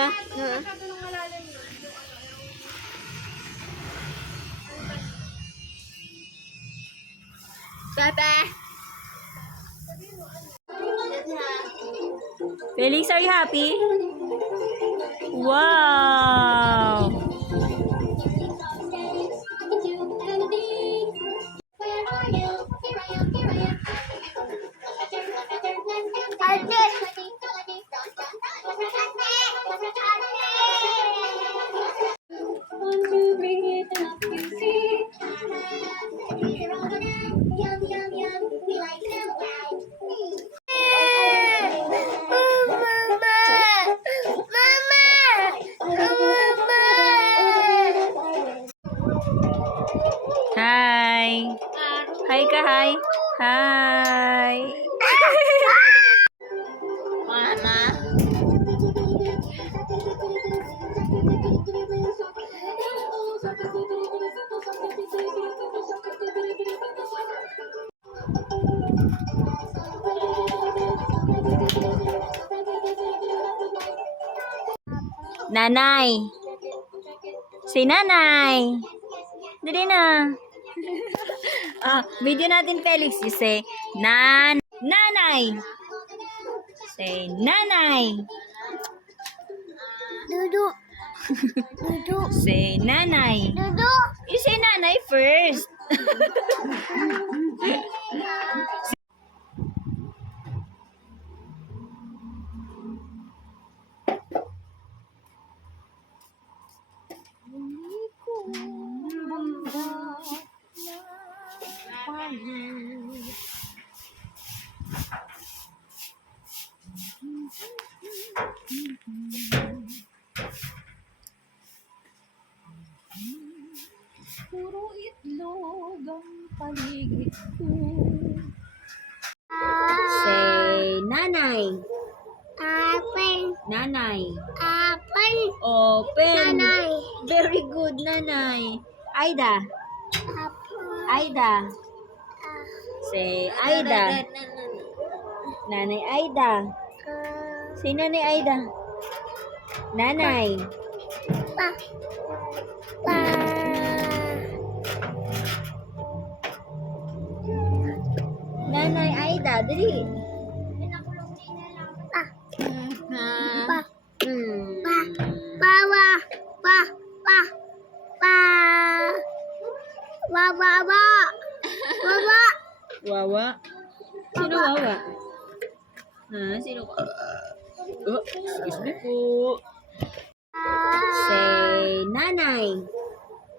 ka? Pepe! Felix, are you happy? Wow! Hi! Hi ka, hi! Hi! Mama! Nanay! Si Nanay! Dali na! Video natin, Felix. You say, Nanay! Say, Nanay! Dudu. Dudu. Say, Nanay! Dudu. You say Nanay first! Puro itlog ang paligid ko. Say, Nanay. Apple. Nanay. Apple. Open. Nanay. Very good, Nanay. Aida. Apple. Aida. Say, Aida. Nanay Aida. Say, Nanay Aida. Nanay. Pa. Pa. Nanay Aida, dali. Pa. Pa. Pa. Bawa. Pa. Pa. Pa. Wawa. Wawa. Wawa. Sino wawa? Sino ka? Excuse me po. Say, Nanay.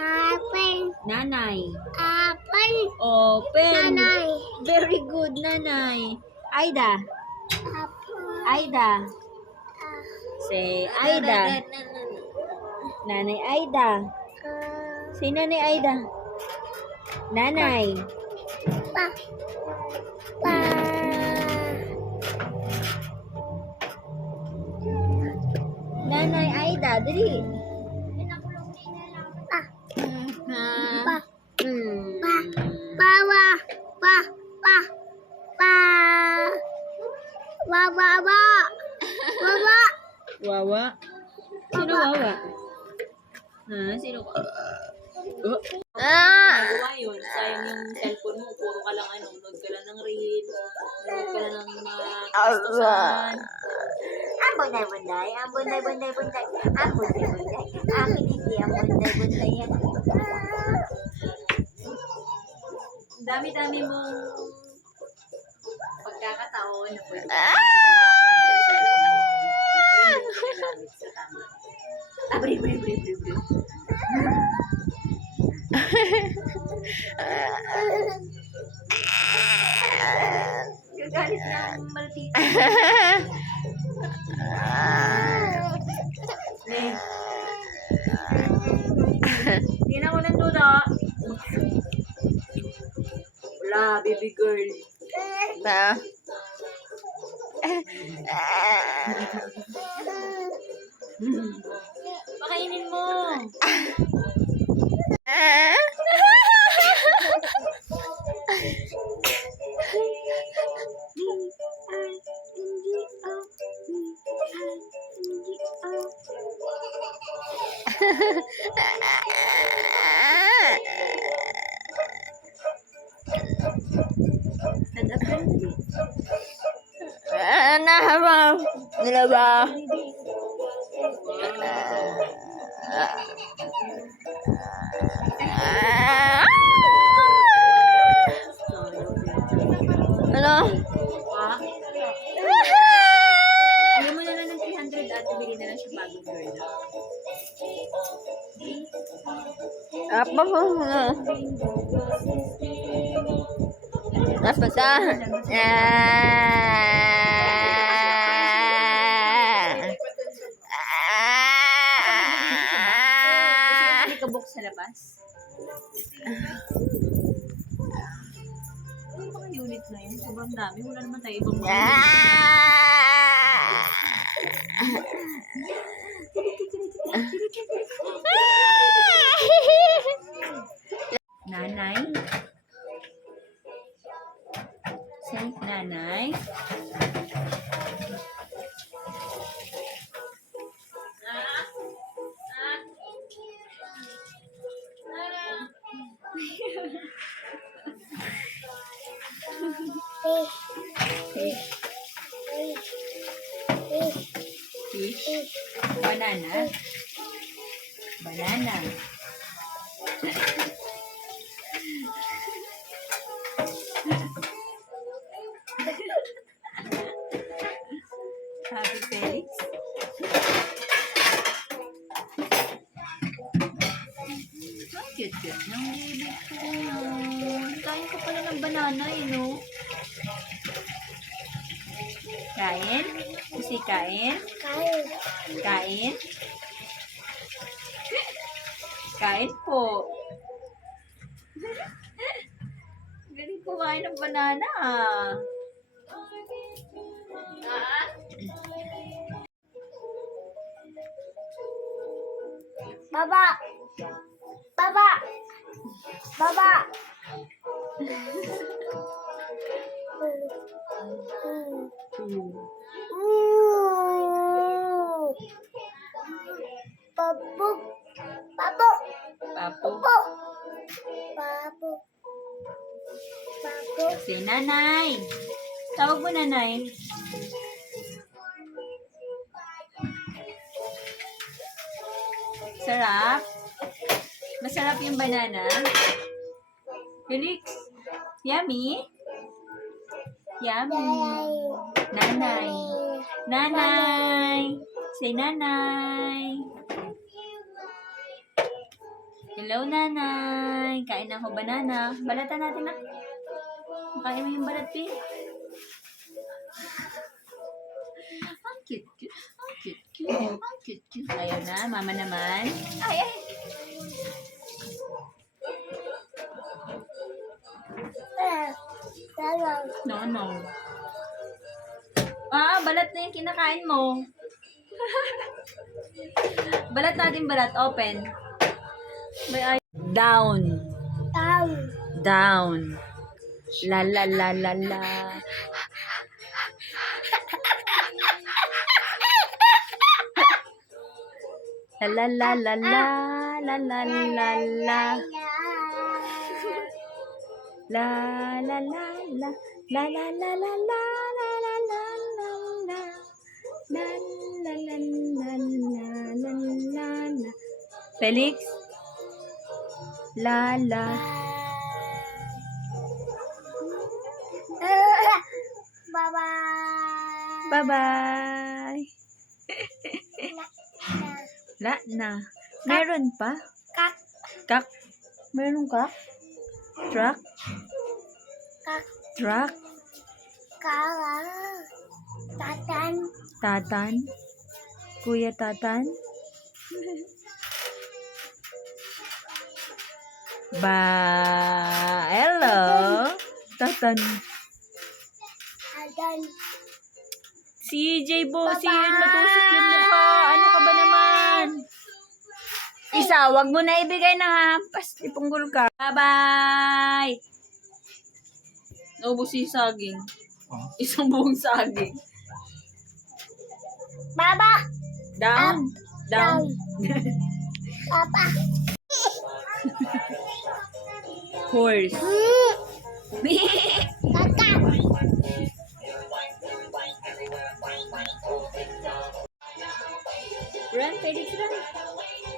Apple. Nanay. Apple. Open. Nanay. Very good, Nanay. Aida. Apple. Aida. Say, Aida. Nanay Aida. Say, Nanay Aida. Nanay. Pa. Pa. Nanay Aida, dali. Pa. Pa. Hmm. Pa. Bawa. Pa. Pa. Pa. Wawa. Wawa. Wawa? Sino wawa? Sino ka? Nagawa yun. Sayang yung cellphone mo. Puro ka lang load ka lang ng reel. Load ka lang ng mga kastusan. Ang bunday-bunday. Ang bunday-bunday-bunday. Ang bunday-bunday. Akin hindi ang bunday-bunday yan. Ang dami-dami mong pagkakataon na pwede. Bri. Gagalit na ang maltita. Tingnan ko ng duda. Wala, baby girl. Pa. Pakainin mo. Stand up ka na. Nahabang. Nilaba. Ano? Pa? Alam mo na lang ng 300 at bili na lang siya bagong girl. Apa po? Apa ta? Kasi hindi ka book sa labas. Ano mga unit na yun? Sobrang dami. Wala naman tayo ibang mga Nanay. Say, nanay. Fish. Banana. Banana. Happy Felix. Ang cute-cute ng baby ko. Kain ko pala ng banana eh, no? Kain? Kasi kain? Kain? Kain po. Galing kumain ng banana ah. Baba. Baba. Baba. Papu. Papu. Papo. Papu. Papu. Papu. Si nanay. Tawag mo nanay. Sarap. Masarap yung banana. Felix. Yummy. Yummy. Nanay. Nanay. Say nanay. Hello, nanay. Kain ako banana. Balatan natin na. Kain mo yung balat, Pi. Ang cute-cute. Ang cute-cute. Ang cute-cute. Ayaw na. Mama naman. Ay, ay. No, no. Balat na yung kinakain mo. Balat natin, balat. Open. Down. Down. Down. La la la la la. La la la la la la la la la. La la la la la la la la la la la la la la la la la la la. Felix. La la. Bye-bye. Bye-bye. La na. Meron pa? Kak. Kak. Meron ka? Truck? Kak. Truck? Kala. Tatan. Tatan? Kuya Tatan? Hello? Tatan. Adan. Si J. Bossy, matusok yung mukha. Ano ka ba naman? Isa, wag mo na ibigay na hampas. Ipunggol ka. Bye-bye! Naubos yung saging. Isang buong saging. Baba. Down. Down. Papa. Horse. Kaka. Run, Felix, run.